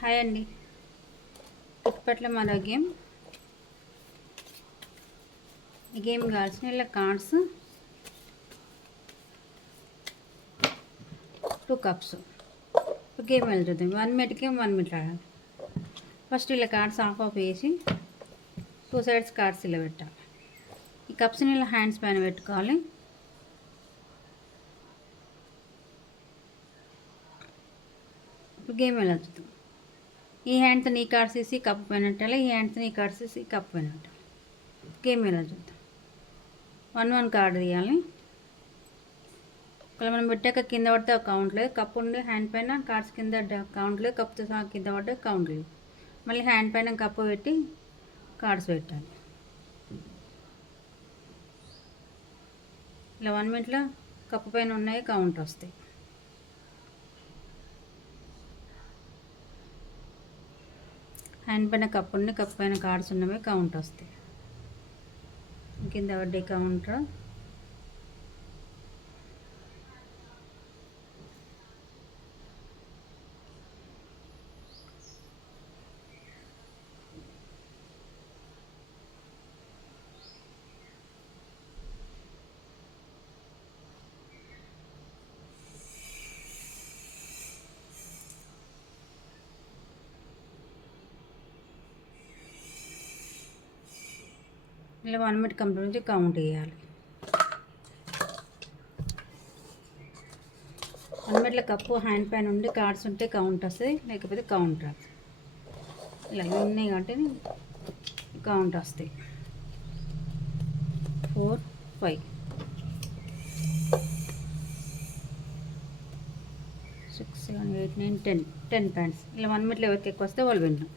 హాయ్ అండి. చుట్టుపట్ల మరో గేమ్. ఈ గేమ్ కావాల్సిన ఇలా కార్డ్స్ 2 కప్స్. గేమ్ వెళ్తుంది 1 మినిట్కి 1 మినిట్ ఆడాలి. ఫస్ట్ ఇలా కార్డ్స్ ఆఫ్ వేసి 2 సైడ్స్ కార్డ్స్ ఇలా పెట్టాలి. ఈ కప్స్ని ఇలా హ్యాండ్స్ పైన పెట్టుకోవాలి. ఇప్పుడు గేమ్ వెళ్ళొచ్చు. ఈ హ్యాండ్తో ఈ కార్డ్స్ వేసి కప్ పైన పెట్టాలి, ఈ హ్యాండ్తో ఈ కార్డ్స్ వేసి కప్ పైన పెట్టాలి. గేమ్ ఎలా చూద్దాం. 1 కార్డు తీయాలి. ఒకవేళ మనం పెట్టాక కింద పడితే కౌంట్ లేదు. కప్ ఉండే హ్యాండ్ పైన కార్డ్స్ కింద కౌంట్ లేదు. కప్తో సహా కింద పడితే కౌంట్ లేదు. మళ్ళీ హ్యాండ్ పైన కప్పు పెట్టి కార్డ్స్ పెట్టాలి. ఇలా 1 మినిట్లో కప్పు పైన ఉన్నాయి కౌంట్ వస్తాయి. హ్యాండ్ పైన కప్పు ఉండి కప్పు పైన కార్డ్స్ ఉన్నవి కౌంట్ వస్తాయి. కింద పడ్డే కౌంటర్. ఇలా 1 మినిట్ కంప్లీట్ నుంచి కౌంట్ చేయాలి. 1 మినిట్లో కప్పు హ్యాండ్ పైన ఉండి కార్డ్స్ ఉంటే కౌంట్ వస్తుంది, లేకపోతే కౌంట్ రాదు. ఇలా ఉన్నాయి కాబట్టి కౌంట్ వస్తాయి. 4, 5, 6, 7, 8, 9, 10 10 పాయింట్స్. ఇలా 1 మినిట్లో ఎవరికి ఎక్కువ వస్తే వాళ్ళు విన్నాం.